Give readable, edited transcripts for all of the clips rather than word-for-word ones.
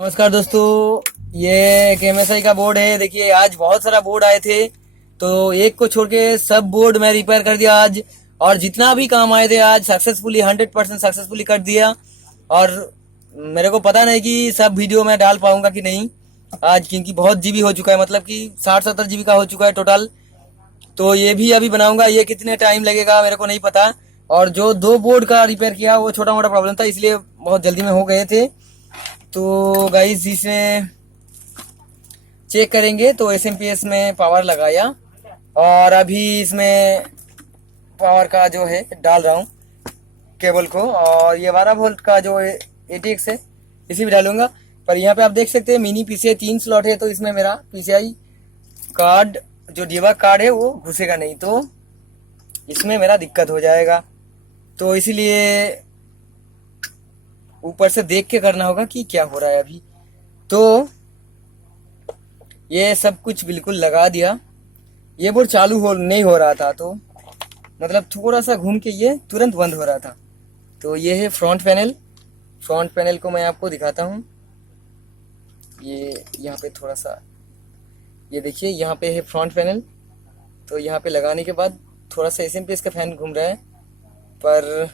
नमस्कार दोस्तों, ये एक एमएसआई का बोर्ड है। देखिए आज बहुत सारा बोर्ड आए थे, तो एक को छोड़ के सब बोर्ड मैं रिपेयर कर दिया आज। और जितना भी काम आए थे आज सक्सेसफुली 100% सक्सेसफुली कर दिया। और मेरे को पता नहीं कि सब वीडियो मैं डाल पाऊंगा कि नहीं आज, क्योंकि बहुत जीबी हो चुका है, मतलब कि 60-70 जीबी का हो चुका है टोटल। तो ये भी अभी बनाऊंगा, ये कितने टाइम लगेगा मेरे को नहीं पता। और जो दो बोर्ड का रिपेयर किया वो छोटा मोटा प्रॉब्लम था, इसलिए बहुत जल्दी में हो गए थे। तो गाइस इसमें चेक करेंगे तो एसएमपीएस में पावर लगाया, और अभी इसमें पावर का जो है डाल रहा हूँ केबल को। और ये 12 वोल्ट का जो एटीएक्स है इसी भी डालूंगा। पर यहाँ पे आप देख सकते हैं मिनी पीसीआई 3 स्लॉट है, तो इसमें मेरा पीसीआई कार्ड जो डीबग कार्ड है वो घुसेगा नहीं, तो इसमें मेरा दिक्कत हो जाएगा। तो इसीलिए ऊपर से देख के करना होगा कि क्या हो रहा है अभी। तो ये सब कुछ बिल्कुल लगा दिया। ये बोर्ड चालू हो नहीं हो रहा था, तो मतलब थोड़ा सा घूम के ये तुरंत बंद हो रहा था। तो ये है फ्रंट पैनल। फ्रंट पैनल को मैं आपको दिखाता हूँ। ये यहाँ पे थोड़ा सा, ये देखिए यहाँ पे है फ्रंट पैनल। तो यहाँ पे लगाने के बाद थोड़ा सा एसएमपीएस का फैन घूम रहा है, पर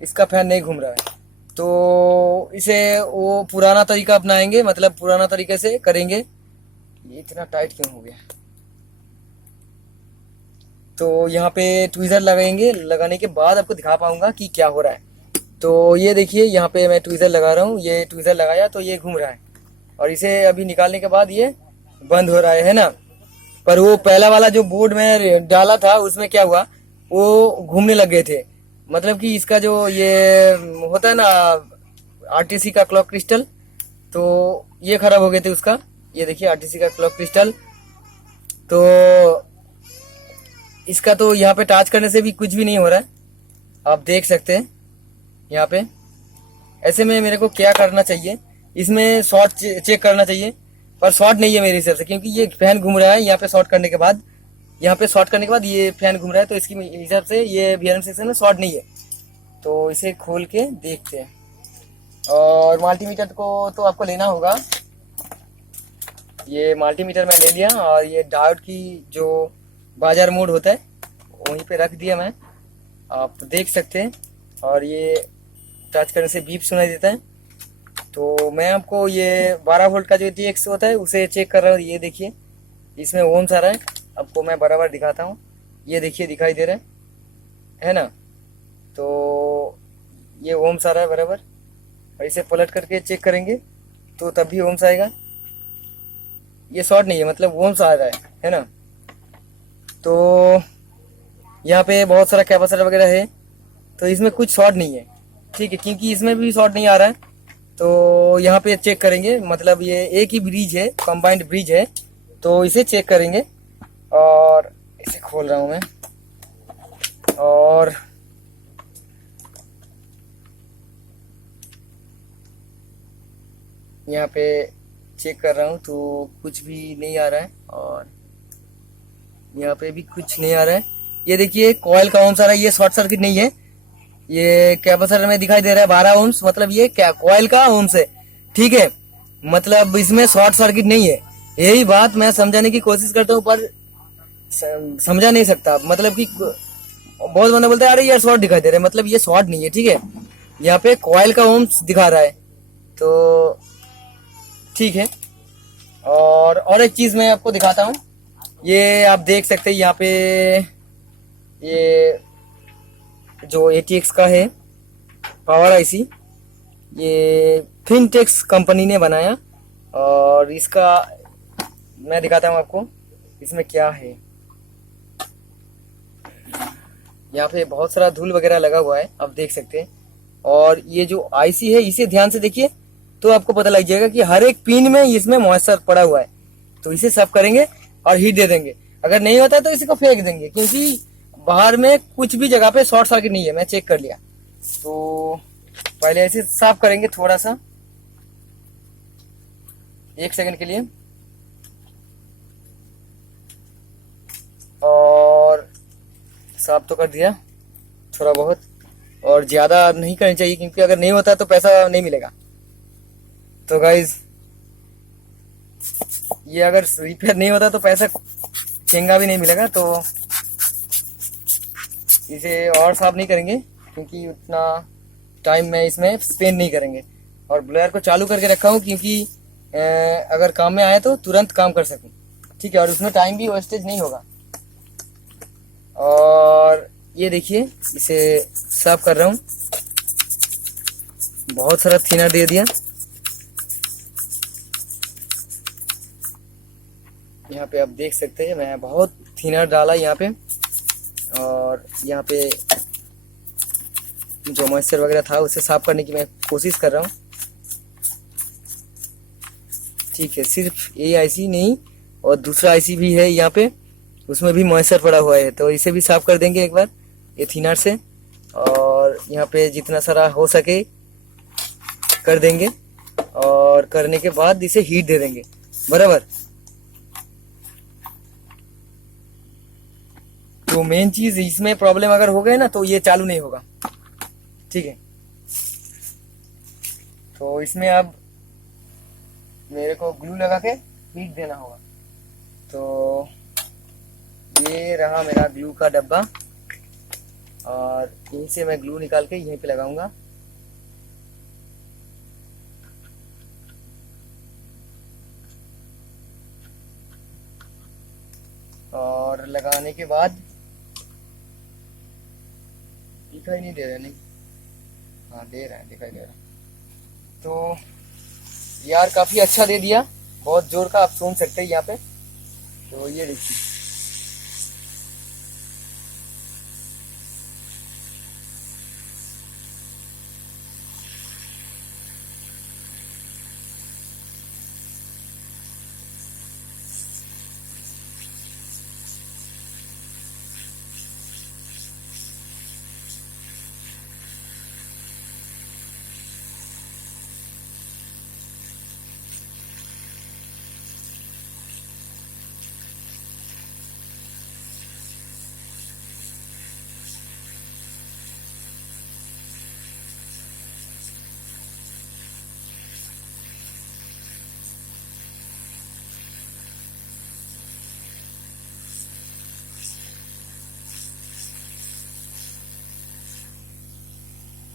इसका फैन नहीं घूम रहा है। तो इसे वो पुराना तरीका अपनाएंगे, मतलब पुराना तरीके से करेंगे। ये इतना टाइट क्यों हो गया? तो यहाँ पे ट्वीजर लगाएंगे, लगाने के बाद आपको दिखा पाऊंगा कि क्या हो रहा है। तो ये देखिए यहाँ पे मैं ट्वीजर लगा रहा हूँ। ये ट्वीजर लगाया तो ये घूम रहा है, और इसे अभी निकालने के बाद ये बंद हो रहा है ना। पर वो पहला वाला जो बोर्ड में डाला था उसमें क्या हुआ, वो घूमने लग गए थे। मतलब कि इसका जो ये होता है ना आरटीसी का क्लॉक क्रिस्टल, तो ये खराब हो गए थे उसका। ये देखिए आरटीसी का क्लॉक क्रिस्टल। तो इसका तो यहाँ पे टच करने से भी कुछ भी नहीं हो रहा है, आप देख सकते हैं यहाँ पे। ऐसे में मेरे को क्या करना चाहिए, इसमें शॉर्ट चेक करना चाहिए, पर शॉर्ट नहीं है मेरे हिसाब से, क्योंकि ये फैन घूम रहा है यहाँ पे शॉर्ट करने के बाद। यहाँ पे शॉर्ट करने के बाद ये फैन घूम रहा है, तो इसकी हिसाब से ये वीआरएम सेक्शन में शॉर्ट नहीं है। तो इसे खोल के देखते हैं। और मल्टीमीटर को तो आपको लेना होगा। ये मल्टीमीटर मैं ले लिया, और ये डायोड की जो बाजार मोड होता है वहीं पे रख दिया मैं, आप देख सकते हैं। और ये टच करने से बीप सुनाई देता है। तो मैं आपको ये 12 वोल्ट का जो एटीएक्स होता है उसे चेक कर रहा हूँ। ये देखिए इसमें ओम्स आ रहा है, आपको मैं बराबर दिखाता हूँ। ये देखिए दिखाई दे रहा है ना। तो ये ओम्स आ रहा है बराबर, और इसे पलट करके चेक करेंगे तो तब भी ओम्स आएगा। ये शॉर्ट नहीं है, मतलब ओम्स आ रहा है ना। तो यहाँ पे बहुत सारा कैपेसिटर वगैरह है, तो इसमें कुछ शॉर्ट नहीं है, ठीक है, क्योंकि इसमें भी शॉर्ट नहीं आ रहा है। तो यहाँ पे चेक करेंगे, मतलब ये एक ही ब्रिज है, कंबाइंड ब्रिज है, तो इसे चेक करेंगे। और इसे खोल रहा हूँ मैं, और यहाँ पे चेक कर रहा हूँ तो कुछ भी नहीं आ रहा है, और यहाँ पे भी कुछ नहीं आ रहा है। ये देखिए कॉइल का ओम्स आ रहा है, ये शॉर्ट सर्किट नहीं है। ये कैपेसिटर में दिखाई दे रहा है 12 ओम्स, मतलब ये क्या कॉइल का ओम्स है, ठीक है, मतलब इसमें शॉर्ट सर्किट नहीं है। यही बात मैं समझाने की कोशिश करता हूँ, पर समझा नहीं सकता। मतलब कि बहुत बंदा बोलता है अरे यार शॉर्ट दिखाई दे रहा है, मतलब ये शॉर्ट नहीं है, ठीक है। यहाँ पे कॉइल का ओम्स दिखा रहा है, तो ठीक है। और एक चीज मैं आपको दिखाता हूँ। ये आप देख सकते हैं यहाँ पे, ये जो एटीएक्स का है पावर आईसी, ये फिनटेक्स कंपनी ने बनाया। और इसका मैं दिखाता हूँ आपको इसमें क्या है। यहाँ पे बहुत सारा धूल वगैरह लगा हुआ है, आप देख सकते हैं। और ये जो आईसी है इसे ध्यान से देखिए, तो आपको पता लग जाएगा कि हर एक पिन में इसमें मॉइस्चर पड़ा हुआ है। तो इसे साफ करेंगे और हीट दे देंगे। अगर नहीं होता तो इसी को फेंक देंगे, क्योंकि बाहर में कुछ भी जगह पे शॉर्ट सर्किट नहीं है, मैं चेक कर लिया। तो पहले ऐसे साफ करेंगे थोड़ा सा, 1 सेकंड के लिए। और साफ तो कर दिया थोड़ा बहुत, और ज्यादा नहीं करनी चाहिए, क्योंकि अगर नहीं होता तो पैसा नहीं मिलेगा। तो गाइज ये अगर रिपेयर नहीं होता तो पैसा चेंगा भी नहीं मिलेगा, तो इसे और साफ नहीं करेंगे क्योंकि उतना टाइम में इसमें स्पेंड नहीं करेंगे। और ब्लोअर को चालू करके रखा हूँ क्योंकि अगर काम में आए तो तुरंत काम कर सकूँ, ठीक है, और उसमें टाइम भी वेस्टेज नहीं होगा। और ये देखिए इसे साफ कर रहा हूँ, बहुत सारा थिनर दे दिया। यहाँ पे आप देख सकते हैं मैं बहुत थिनर डाला यहाँ पे, और यहाँ पे जो मॉइस्चर वगैरह था उसे साफ करने की मैं कोशिश कर रहा हूँ, ठीक है। सिर्फ ये आईसी नहीं और दूसरा आईसी भी है यहाँ पे, उसमें भी मॉइस्चर पड़ा हुआ है, तो इसे भी साफ कर देंगे एक बार ये थिनर से। और यहाँ पे जितना सारा हो सके कर देंगे, और करने के बाद इसे हीट दे देंगे बराबर। तो मेन चीज इसमें प्रॉब्लम अगर हो गए ना तो ये चालू नहीं होगा, ठीक है। तो इसमें अब मेरे को ग्लू लगा के हीट देना होगा। तो ये रहा मेरा ग्लू का डब्बा, और यहीं से मैं ग्लू निकाल के यहीं पे लगाऊंगा। और लगाने के बाद दिखाई नहीं दे रहा, नहीं, हाँ दे रहा है, दिखाई दे रहा। तो यार काफी अच्छा दे दिया, बहुत जोर का, आप सुन सकते हैं यहाँ पे। तो ये देखिए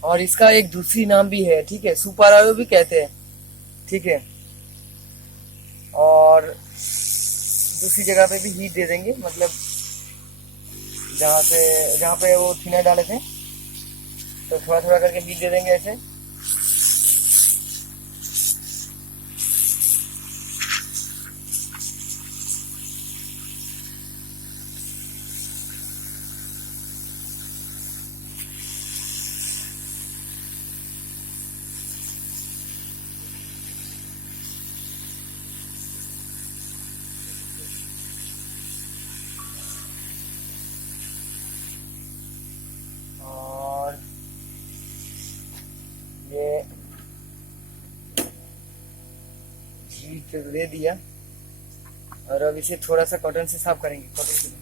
और इसका एक दूसरी नाम भी है, ठीक है, सुपर आयो भी कहते हैं, ठीक है। और दूसरी जगह पे भी हीट दे देंगे, मतलब जहाँ पे वो थिनर डाले थे, तो थोड़ा थोड़ा करके हीट दे देंगे ऐसे। और ये हीट दे दिया, और अब इसे थोड़ा सा कॉटन से साफ करेंगे, कॉटन से।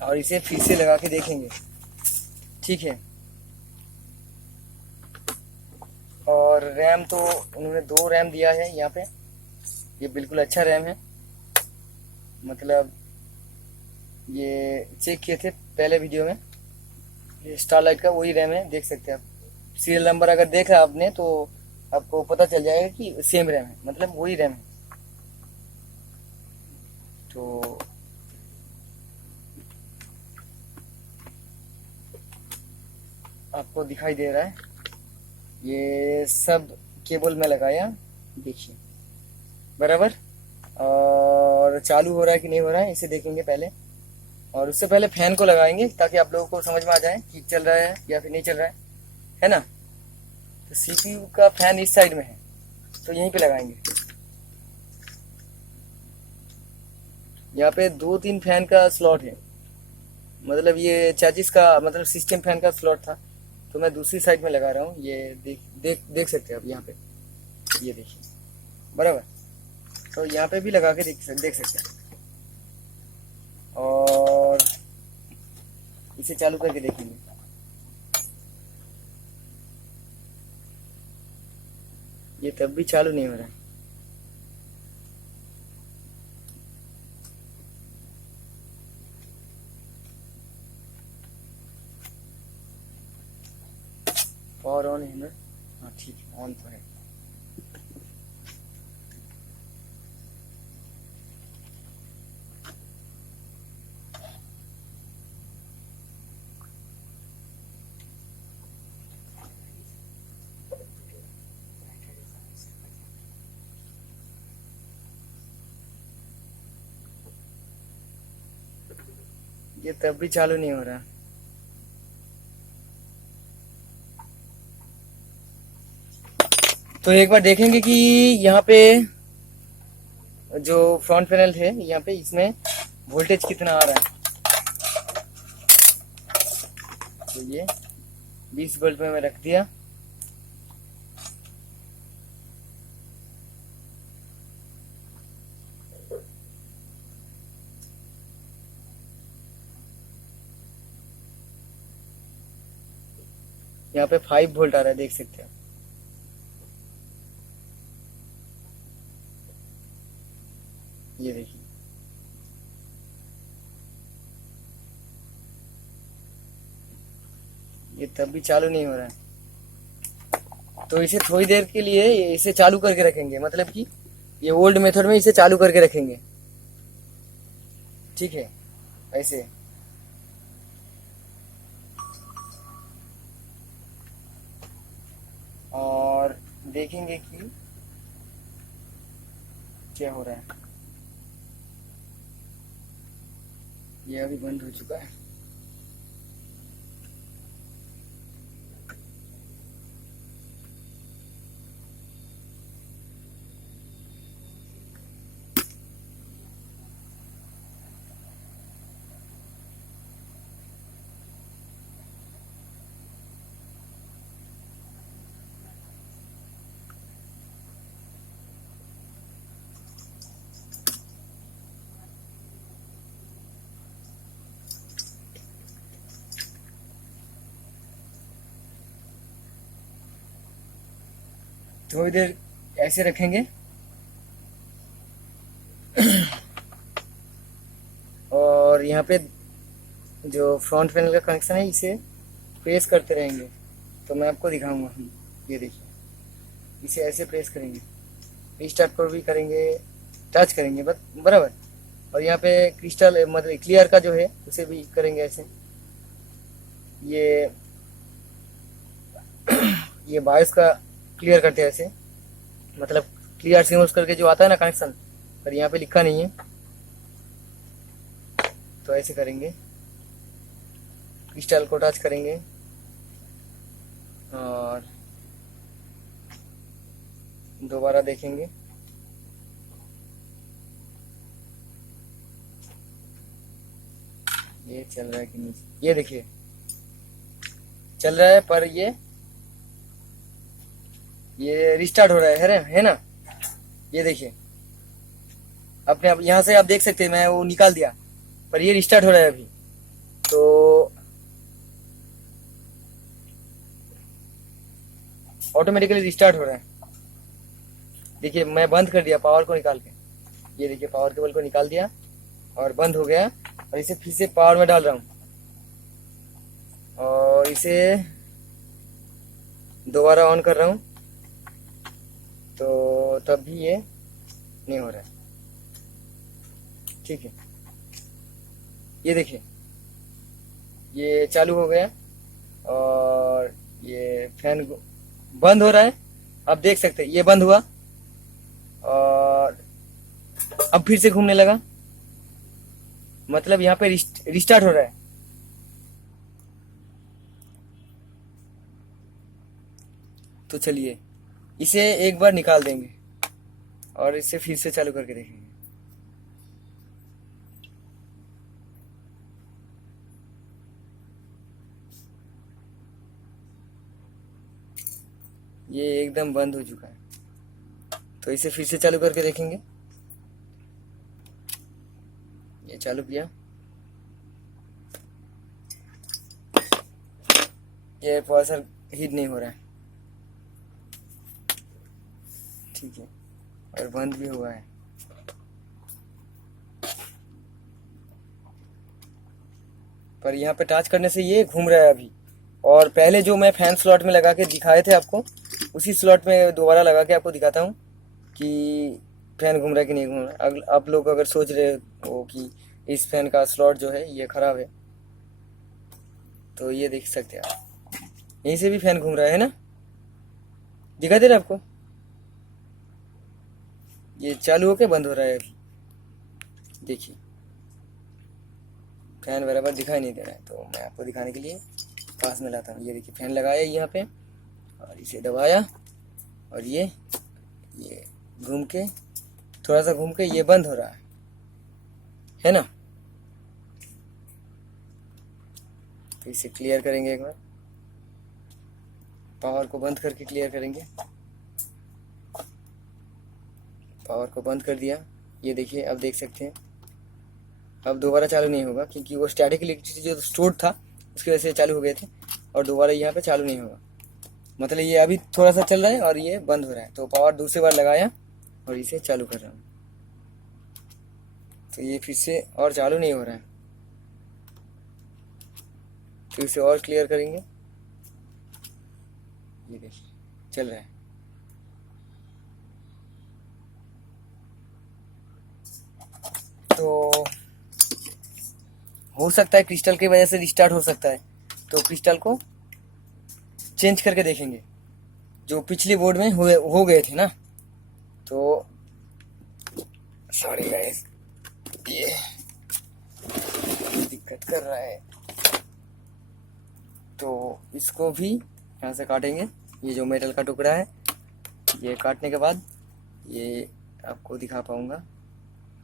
और इसे फिर से लगा के देखेंगे, ठीक है। और रैम तो उन्होंने 2 रैम दिया है यहाँ पे, ये बिल्कुल अच्छा रैम है, मतलब ये चेक किए थे पहले वीडियो में, ये स्टारलाइट का वही रैम है, देख सकते हैं आप। सीरियल नंबर अगर देखा आपने तो आपको पता चल जाएगा कि सेम रैम है, मतलब वही रैम है। तो आपको दिखाई दे रहा है, ये सब केबल में लगाया, देखिए बराबर। और चालू हो रहा है कि नहीं हो रहा है इसे देखेंगे पहले, और उससे पहले फैन को लगाएंगे ताकि आप लोगों को समझ में आ जाए कि चल रहा है या फिर नहीं चल रहा है ना। तो सीपीयू का फैन इस साइड में है, तो यहीं पे लगाएंगे। यहाँ पे 2-3 फैन का स्लॉट है, मतलब ये चार्जिस का मतलब सिस्टम फैन का स्लॉट था, तो मैं दूसरी साइड में लगा रहा हूँ। ये देख सकते हैं आप यहाँ पे, ये देखिए बराबर। तो यहाँ पे भी लगा के देख सकते हैं, और इसे चालू करके देखेंगे। ये तब भी चालू नहीं हो रहा है। पावर ऑन है ना? हाँ ठीक है, ऑन तो है। ये तब भी चालू नहीं हो रहा। तो एक बार देखेंगे कि यहाँ पे जो फ्रंट पैनल है, यहाँ पे इसमें वोल्टेज कितना आ रहा है। तो ये 20 वोल्ट में मैं रख दिया। यहाँ पे 5 वोल्ट आ रहा है, देख सकते हैं। ये देखिए, ये तब भी चालू नहीं हो रहा है। तो इसे थोड़ी देर के लिए इसे चालू करके रखेंगे, मतलब कि ये ओल्ड मेथड में इसे चालू करके रखेंगे, ठीक है, ऐसे। और देखेंगे कि क्या हो रहा है। ये अभी बंद हो चुका है। थोड़ी देर ऐसे रखेंगे, और यहाँ पे जो फ्रंट पैनल का कनेक्शन है इसे प्रेस करते रहेंगे। तो मैं आपको दिखाऊंगा। ये देखिए, इसे ऐसे प्रेस करेंगे, रीस्टार्ट पर भी करेंगे, टच करेंगे बस बराबर। और यहाँ पे क्रिस्टल मतलब क्लियर का जो है उसे भी करेंगे ऐसे। ये ये बायस का क्लियर करते हैं ऐसे, मतलब क्लियर सिम्स करके जो आता है ना कनेक्शन, पर यहाँ पे लिखा नहीं है, तो ऐसे करेंगे। क्रिस्टल को टच करेंगे और दोबारा देखेंगे। ये चल रहा है कि नहीं, ये देखिए चल रहा है, पर ये रिस्टार्ट हो रहा है ना। ये देखिए, अपने आप यहाँ से आप देख सकते हैं, मैं वो निकाल दिया, पर ये रिस्टार्ट हो रहा है अभी। तो ऑटोमेटिकली रिस्टार्ट हो रहा है। देखिए, मैं बंद कर दिया पावर को निकाल के। ये देखिए, पावर केबल को निकाल दिया और बंद हो गया, और इसे फिर से पावर में डाल रहा हूँ, और इसे दोबारा ऑन कर रहा हूँ, तो तब भी ये नहीं हो रहा है, ठीक है। ये देखिए, ये चालू हो गया और ये फैन बंद हो रहा है। आप देख सकते हैं, ये बंद हुआ और अब फिर से घूमने लगा, मतलब यहाँ पे रिस्टार्ट हो रहा है। तो चलिए इसे एक बार निकाल देंगे और इसे फिर से चालू करके देखेंगे। ये एकदम बंद हो चुका है, तो इसे फिर से चालू करके देखेंगे। ये चालू किया, ये प्रोसेसर हीट नहीं हो रहा है, ठीक है, और बंद भी हुआ है। पर यहाँ पे टच करने से ये घूम रहा है अभी। और पहले जो मैं फैन स्लॉट में लगा के दिखाए थे आपको, उसी स्लॉट में दोबारा लगा के आपको दिखाता हूँ कि फैन घूम रहा है कि नहीं घूम रहा है। आप लोग अगर सोच रहे हो कि इस फैन का स्लॉट जो है ये ख़राब है, तो ये देख सकते हैं आप, यहीं से भी फैन घूम रहा है ना, दिखाई दे रहा है आपको। ये चालू होके बंद हो रहा है अभी, देखिए फैन बराबर दिखाई नहीं दे रहा है। तो मैं आपको दिखाने के लिए पास में लाता हूँ। ये देखिए फैन लगाया यहाँ पे और इसे दबाया और ये घूम के, थोड़ा सा घूम के ये बंद हो रहा है ना। तो इसे क्लियर करेंगे एक बार, पावर को बंद करके क्लियर करेंगे। पावर को बंद कर दिया, ये देखिए अब देख सकते हैं। अब दोबारा चालू नहीं होगा क्योंकि वो स्टैटिक इलेक्ट्रिसिटी जो स्टोर था उसकी वजह से चालू हो गए थे, और दोबारा यहाँ पे चालू नहीं होगा। मतलब ये अभी थोड़ा सा चल रहा है और ये बंद हो रहा है। तो पावर दूसरी बार लगाया और इसे चालू कर रहा हूँ, तो ये फिर से और चालू नहीं हो रहा है। तो इसे और क्लियर करेंगे, ये देखिए चल रहा है। तो हो सकता है क्रिस्टल की वजह से रिस्टार्ट हो सकता है, तो क्रिस्टल को चेंज करके देखेंगे। जो पिछले बोर्ड में हो गए थे ना, तो सॉरी गाइस, ये दिक्कत कर रहा है। तो इसको भी यहाँ से काटेंगे। ये जो मेटल का टुकड़ा है, ये काटने के बाद ये आपको दिखा पाऊंगा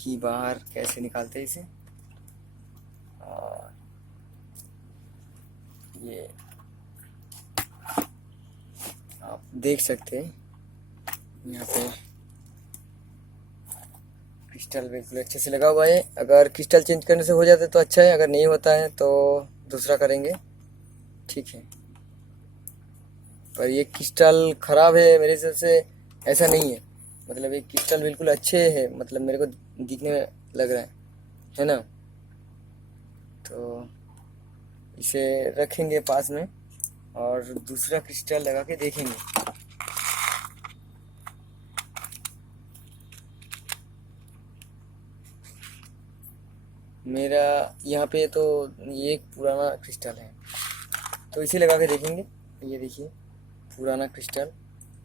कि बाहर कैसे निकालते हैं इसे। और ये आप देख सकते हैं यहाँ पे क्रिस्टल बिल्कुल अच्छे से लगा हुआ है। अगर क्रिस्टल चेंज करने से हो जाता है तो अच्छा है, अगर नहीं होता है तो दूसरा करेंगे, ठीक है। पर ये क्रिस्टल ख़राब है मेरे हिसाब से, ऐसा नहीं है। मतलब ये क्रिस्टल बिल्कुल अच्छे है, मतलब मेरे को दिखने में लग रहा है ना। तो इसे रखेंगे पास में और दूसरा क्रिस्टल लगा के देखेंगे। मेरा यहाँ पे तो ये एक पुराना क्रिस्टल है, तो इसे लगा के देखेंगे। ये देखिए पुराना क्रिस्टल,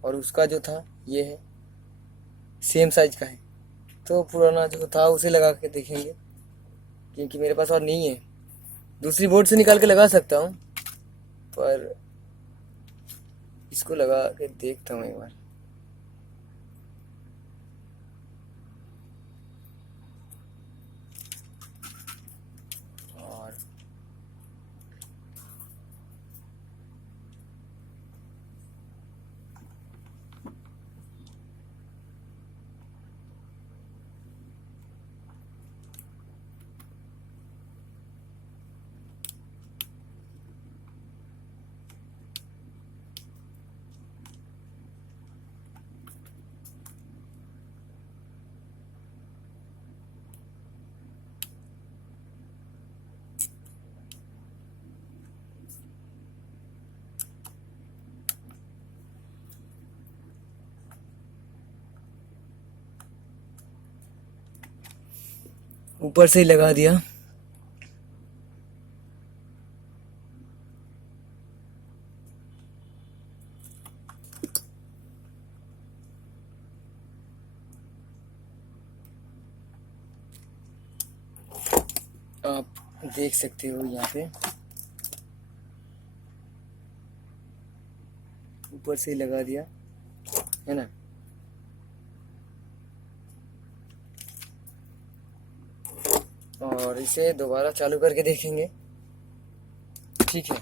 और उसका जो था ये है, सेम साइज का है। तो पुराना जो था उसे लगा के देखेंगे, क्योंकि मेरे पास और नहीं है। दूसरी बोर्ड से निकाल के लगा सकता हूँ, पर इसको लगा के देखता हूँ एक बार। और ऊपर से ही लगा दिया। आप देख सकते हो यहाँ पे ऊपर से ही लगा दिया है ना। और इसे दोबारा चालू करके देखेंगे, ठीक है।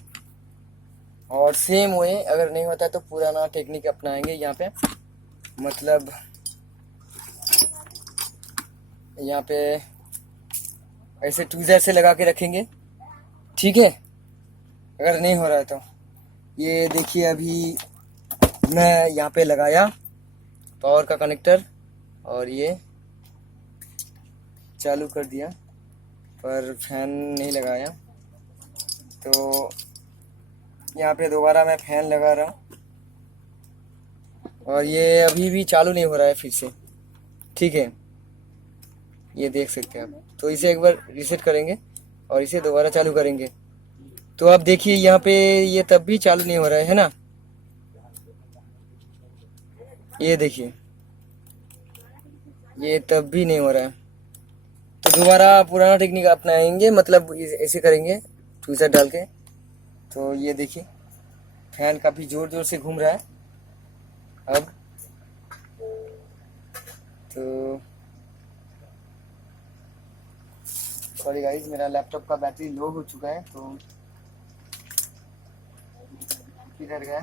और सेम वे अगर नहीं होता तो पुराना टेक्निक अपनाएंगे यहाँ पे, मतलब यहाँ पे ऐसे ट्वीज़र से लगा के रखेंगे, ठीक है। अगर नहीं हो रहा है तो ये देखिए, अभी मैं यहाँ पे लगाया पावर का कनेक्टर और ये चालू कर दिया, पर फैन नहीं लगाया। तो यहाँ पे दोबारा मैं फैन लगा रहा हूँ और ये अभी भी चालू नहीं हो रहा है फिर से, ठीक है। ये देख सकते हैं आप। तो इसे एक बार रीसेट करेंगे और इसे दोबारा चालू करेंगे, तो आप देखिए यहाँ पे ये तब भी चालू नहीं हो रहा है ना। ये देखिए, ये तब भी नहीं हो रहा है। तो दोबारा पुराना टेक्निक अपनाएंगे, मतलब ऐसे करेंगे ट्वीज़र डाल के। तो ये देखिए फैन काफ़ी ज़ोर ज़ोर से घूम रहा है अब। तो सॉरी गाइस, मेरा लैपटॉप का बैटरी लो हो चुका है, तो किधर गया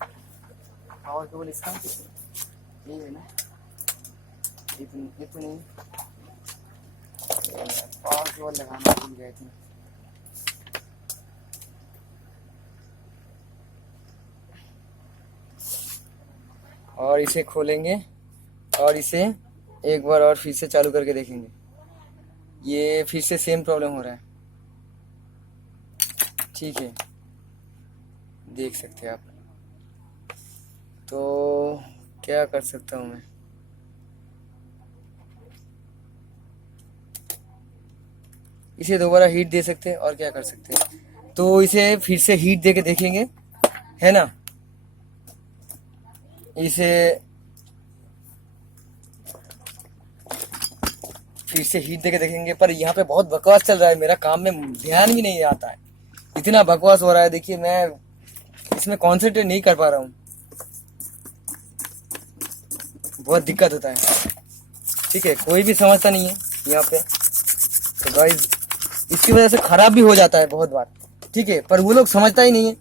पावर केबल इसका, ये है ना, ये तो नहीं, पावर केबल लगाना भूल गए थे। और इसे खोलेंगे और इसे एक बार और फिर से चालू करके देखेंगे। ये फिर से सेम प्रॉब्लम हो रहा है, ठीक है, देख सकते हैं आप। तो क्या कर सकता हूँ मैं, इसे दोबारा हीट दे सकते हैं और क्या कर सकते हैं। तो इसे फिर से हीट दे के देखेंगे, है ना। इसे फिर से हीट देके देखेंगे, पर यहाँ पे बहुत बकवास चल रहा है, मेरा काम में ध्यान भी नहीं आता है, इतना बकवास हो रहा है। देखिए मैं इसमें कॉन्सेंट्रेट नहीं कर पा रहा हूँ, बहुत दिक्कत होता है, ठीक है। कोई भी समझता नहीं है यहाँ पे, तो गाइस इसकी वजह से खराब भी हो जाता है बहुत बार, ठीक है। पर वो लोग समझता ही नहीं है,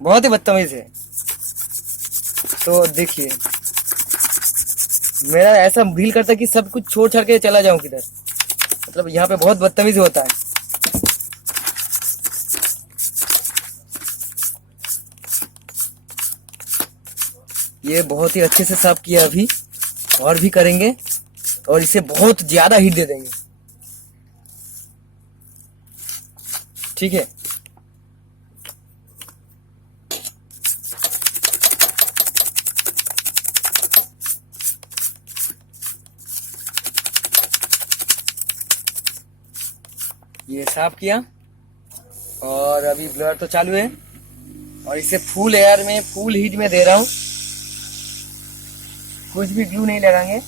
बहुत ही बदतमीज है। तो देखिए मेरा ऐसा फील करता है कि सब कुछ छोड़ छाड़ के चला जाऊं किधर, मतलब यहाँ पे बहुत बदतमीजी होता है। ये बहुत ही अच्छे से साफ किया, अभी और भी करेंगे और इसे बहुत ज्यादा हीट दे देंगे, ठीक है। ये साफ किया और अभी ब्लर तो चालू है और इसे फुल एयर में फुल हीट में दे रहा हूँ, कुछ भी ग्लू नहीं लगाएंगे।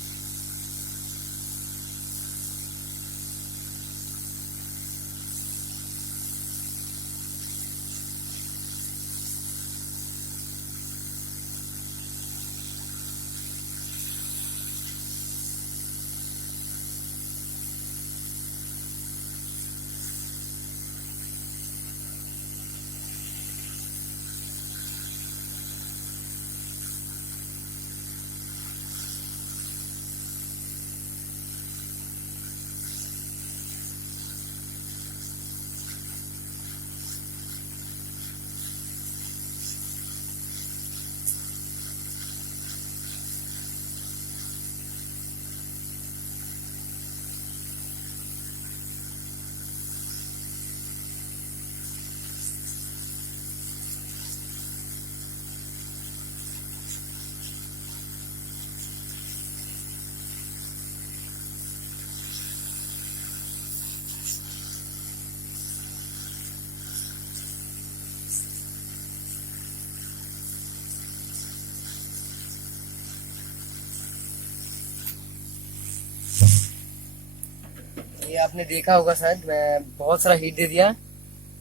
ये आपने देखा होगा शायद, मैं बहुत सारा हीट दे दिया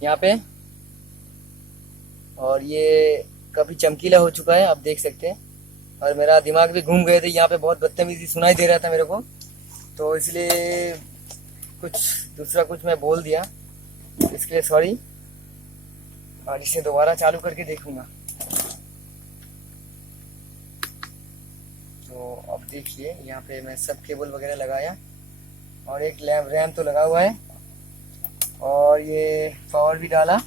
यहाँ पे, और ये काफी चमकीला हो चुका है, आप देख सकते हैं। और मेरा दिमाग भी घूम गए थे, यहाँ पे बहुत बदतमीजी सुनाई दे रहा था मेरे को, तो इसलिए कुछ दूसरा कुछ मैं बोल दिया, इसके लिए सॉरी। और इसे दोबारा चालू करके देखूंगा। तो अब देखिए यहाँ पे मैं सब केबल वगैरह लगाया और एक रैम तो लगा हुआ है और ये पावर भी डाला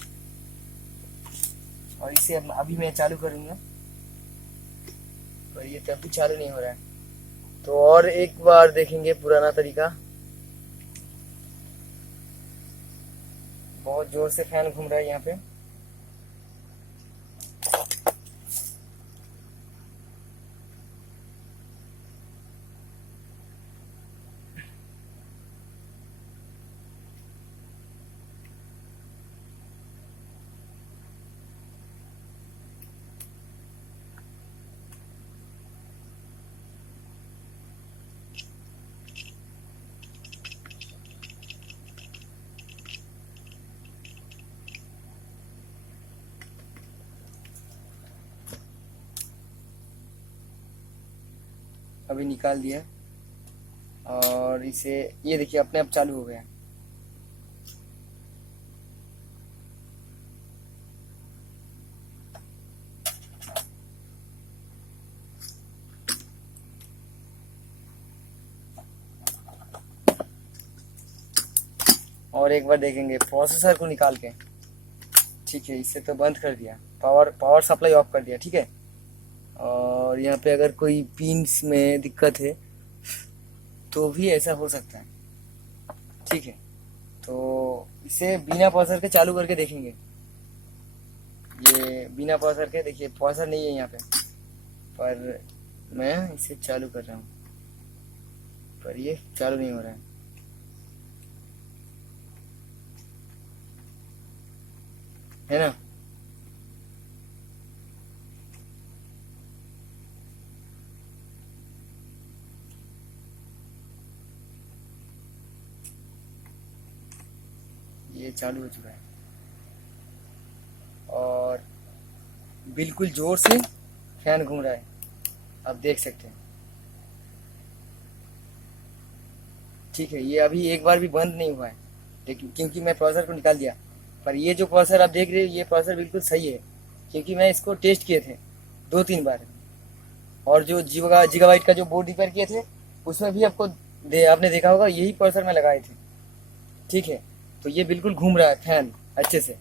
और इसे अभी मैं चालू करूंगा, पर ये तब भी चालू नहीं हो रहा है। तो और एक बार देखेंगे पुराना तरीका। बहुत जोर से फैन घूम रहा है यहाँ पे। अभी निकाल दिया और इसे ये देखिए अपने आप चालू हो गया। और एक बार देखेंगे प्रोसेसर को निकाल के। ठीक है, इसे तो बंद कर दिया, पावर सप्लाई ऑफ कर दिया। ठीक है, और यहाँ पे अगर कोई पिन्स में दिक्कत है तो भी ऐसा हो सकता है। ठीक है, तो इसे बिना पॉजर के चालू करके देखेंगे। ये बिना पॉजर के, देखिए पॉजर नहीं है यहाँ पे, पर मैं इसे चालू कर रहा हूँ, पर ये चालू नहीं हो रहा है ना। ये चालू हो चुका है और बिल्कुल जोर से फैन घूम रहा है, आप देख सकते हैं। ठीक है, ये अभी एक बार भी बंद नहीं हुआ है, लेकिन क्योंकि मैं प्रोसेसर को निकाल दिया। पर ये जो प्रोसेसर आप देख रहे हो, ये प्रोसेसर बिल्कुल सही है, क्योंकि मैं इसको टेस्ट किए थे 2-3 बार। और जो गीगाबाइट का जो बोर्ड रिपेयर किए थे, उसमें भी आपने देखा होगा, यही प्रोसेसर में लगाए थे। ठीक है, तो ये बिल्कुल घूम रहा है फैन अच्छे से।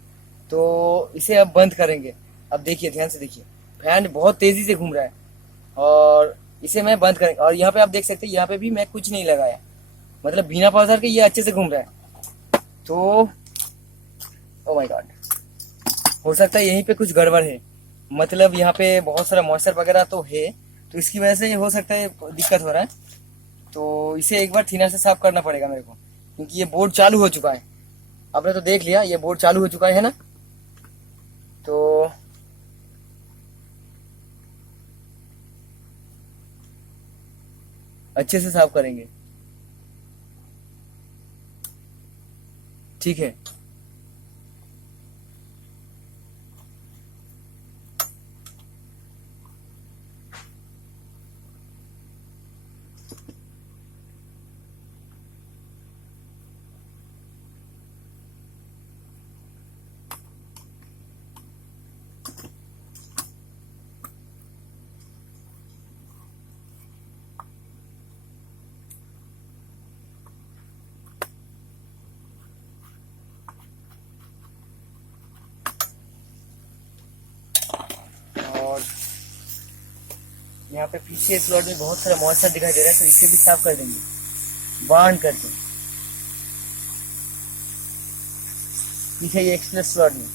तो इसे अब बंद करेंगे। अब देखिए, ध्यान से देखिए, फैन बहुत तेजी से घूम रहा है और इसे मैं बंद करेंगे। और यहाँ पे आप देख सकते हैं, यहाँ पे भी मैं कुछ नहीं लगाया, मतलब बिना पाउडर के ये अच्छे से घूम रहा है। तो ओ माय गॉड, हो सकता है यहीं पे कुछ गड़बड़ है, मतलब यहाँ पे बहुत सारा मॉइस्चर वगैरह तो है, तो इसकी वजह से ये हो सकता है दिक्कत हो रहा है। तो इसे एक बार थिनर से साफ करना पड़ेगा मेरे को, क्योंकि ये बोर्ड चालू हो चुका है। आपने तो देख लिया, ये बोर्ड चालू हो चुका है ना। तो अच्छे से साफ करेंगे। ठीक है, और यहाँ पे पीछे स्लॉट में बहुत सारा मॉइस्चर दिखाई दे रहा है, तो इसे भी साफ कर देंगे बांध करके। पीछे ये एक्सप्रेस स्लॉट में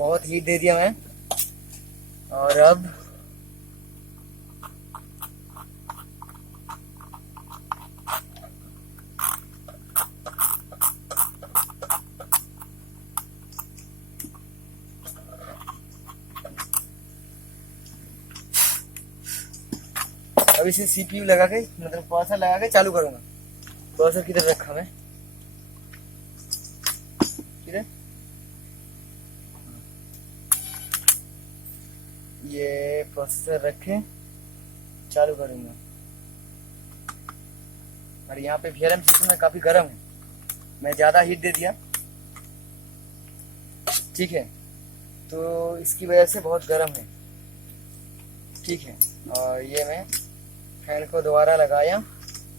बहुत हीट दे दिया मैं। और अब इसे सीपीयू लगा के मतलब प्रोसेसर लगा के चालू करूंगा। प्रोसेसर किधर रखा मैं, किधर, ये प्रोसेसर रखे चालू करूंगा। और यहाँ पे VRM सिस्टम में काफी गर्म है, मैं ज्यादा हीट दे दिया, ठीक है, तो इसकी वजह से बहुत गर्म है, ठीक है। और ये मैं फैन को दोबारा लगाया,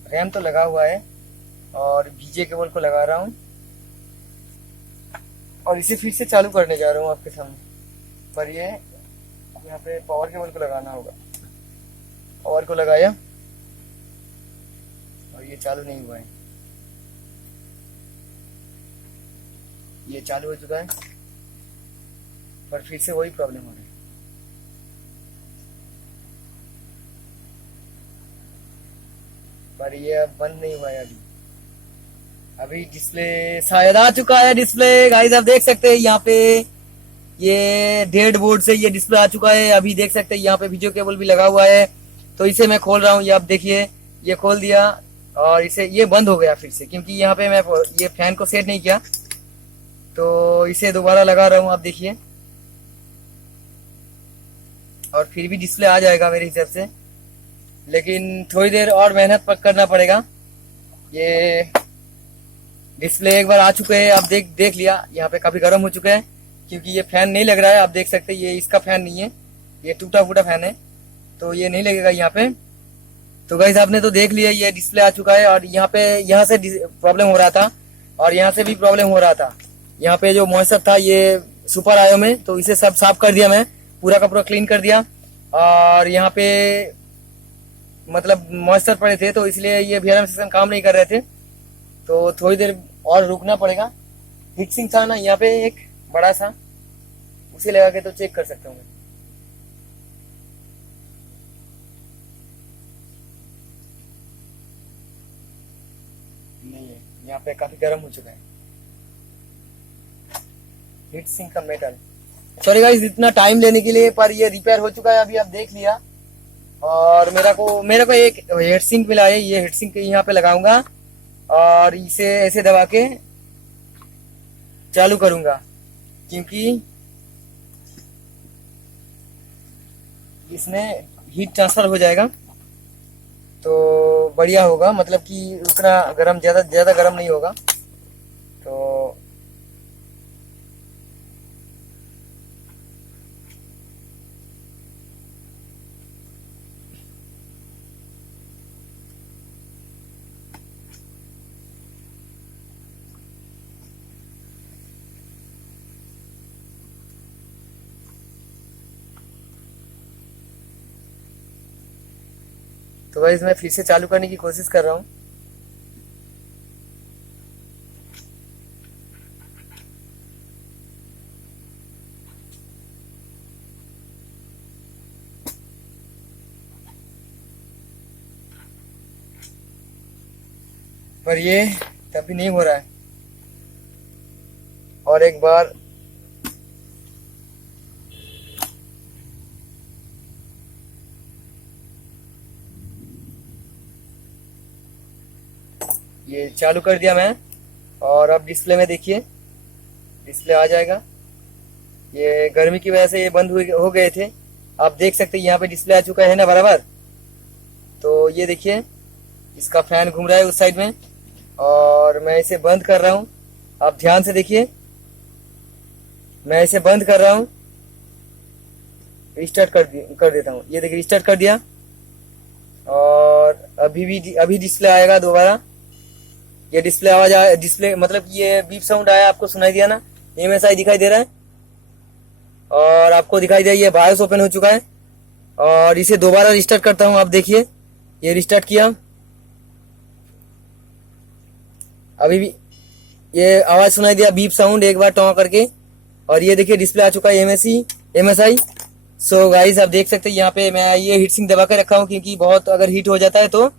रैम तो लगा हुआ है और VGA केबल को लगा रहा हूँ और इसे फिर से चालू करने जा रहा हूँ आपके सामने। पर ये यहाँ पे पावर केबल को लगाना होगा। पावर को लगाया और ये चालू नहीं हुआ है, ये चालू हो चुका है पर फिर से वही प्रॉब्लम हो रही है। पर ये अब बंद नहीं हुआ है अभी डिस्प्ले शायद आ चुका है। डिस्प्ले गाइस आप देख सकते हैं यहाँ पे ये डेड बोर्ड से ये डिस्प्ले आ चुका है। अभी देख सकते हैं यहाँ पे वीडियो केबल भी लगा हुआ है, तो इसे मैं खोल रहा हूँ। ये आप देखिए, ये खोल दिया और इसे ये बंद हो गया फिर से, क्योंकि यहाँ पे मैं ये फैन को सेट नहीं किया, तो इसे दोबारा लगा रहा हूँ। आप देखिए, और फिर भी डिस्प्ले आ जाएगा मेरे हिसाब से, लेकिन थोड़ी देर और मेहनत करना पड़ेगा। ये डिस्प्ले एक बार आ चुके हैं, आप देख लिया, यहाँ पे काफी गर्म हो चुका है, क्योंकि ये फैन नहीं लग रहा है। आप देख सकते हैं ये इसका फैन नहीं है, ये टूटा फूटा फैन है, तो ये नहीं लगेगा यहाँ पे। तो गाइस आपने तो देख लिया, ये डिस्प्ले आ चुका है और यहाँ पे यहाँ से प्रॉब्लम हो रहा था और यहाँ से भी प्रॉब्लम हो रहा था। यहाँ पे जो मॉइस्चर था ये सुपर आयो में, तो इसे सब साफ कर दिया मैं, पूरा का पूरा क्लीन कर दिया। और यहाँ पे मतलब मॉइस्चर पड़े थे, तो इसलिए ये VRM सिस्टम काम नहीं कर रहे थे, तो थोड़ी देर और रुकना पड़ेगा। हीट सिंक था ना यहाँ पे एक बड़ा सा, उसे लगा के तो चेक कर सकता हूँ मैं। नहीं है, यहाँ पे काफी गर्म हो चुका है हीट सिंक का मेटल। सॉरी गाइस इतना टाइम लेने के लिए, पर ये रिपेयर हो चुका है अभी, आप देख लिया। और मेरे को एक हीट सिंक मिला है, ये हीट सिंक यहाँ पे लगाऊंगा और इसे ऐसे दबा के चालू करूंगा, क्योंकि इसमें हीट ट्रांसफर हो जाएगा तो बढ़िया होगा, मतलब कि उतना गर्म ज्यादा गर्म नहीं होगा। तो गाइस मैं फिर से चालू करने की कोशिश कर रहा हूँ। पर ये तब भी नहीं हो रहा है। और एक बार ये चालू कर दिया मैं, और अब डिस्प्ले में देखिए, डिस्प्ले आ जाएगा। ये गर्मी की वजह से ये बंद हो गए थे, आप देख सकते हैं यहाँ पे डिस्प्ले आ चुका है ना बराबर। तो ये देखिए, इसका फैन घूम रहा है उस साइड में, और मैं इसे बंद कर रहा हूँ। आप ध्यान से देखिए, मैं इसे बंद कर रहा हूँ, रिस्टार्ट कर देता हूँ। ये देखिए रिस्टार्ट कर दिया, और अभी डिस्प्ले आएगा दोबारा। ये डिस्प्ले आवाज आया, डिस्प्ले मतलब ये बीप साउंड आया, आपको सुनाई दिया ना, MSI दिखाई दे रहा है, और आपको दिखाई दिया ये बायोस ओपन हो चुका है। और इसे दोबारा रिस्टार्ट करता हूँ, आप देखिए ये रिस्टार्ट किया, अभी भी ये आवाज सुनाई दिया बीप साउंड एक बार टॉ करके, और ये देखिए डिस्प्ले आ चुका है MSI। सो गाइस आप देख सकते हैं यहाँ पे मैं ये हीट सिंक दबा के रखा हूँ, क्योंकि बहुत अगर हीट हो जाता है तो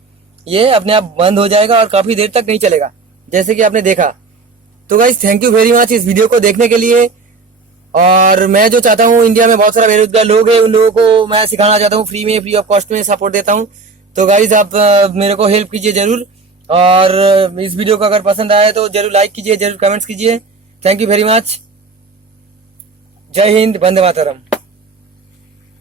ये अपने आप बंद हो जाएगा और काफी देर तक नहीं चलेगा, जैसे कि आपने देखा। तो guys thank you very much इस वीडियो को देखने के लिए। और मैं जो चाहता हूँ, इंडिया में बहुत सारा बेरोजगार लोग हैं, उन लोगों को मैं सिखाना चाहता हूँ फ्री में, फ्री ऑफ कॉस्ट में सपोर्ट देता हूँ। तो गाइस आप मेरे को हेल्प कीजिए जरूर, और इस वीडियो को अगर पसंद आए तो जरूर लाइक कीजिए, जरूर कमेंट्स कीजिए। Thank you very much. जय हिंद, वंदे मातरम।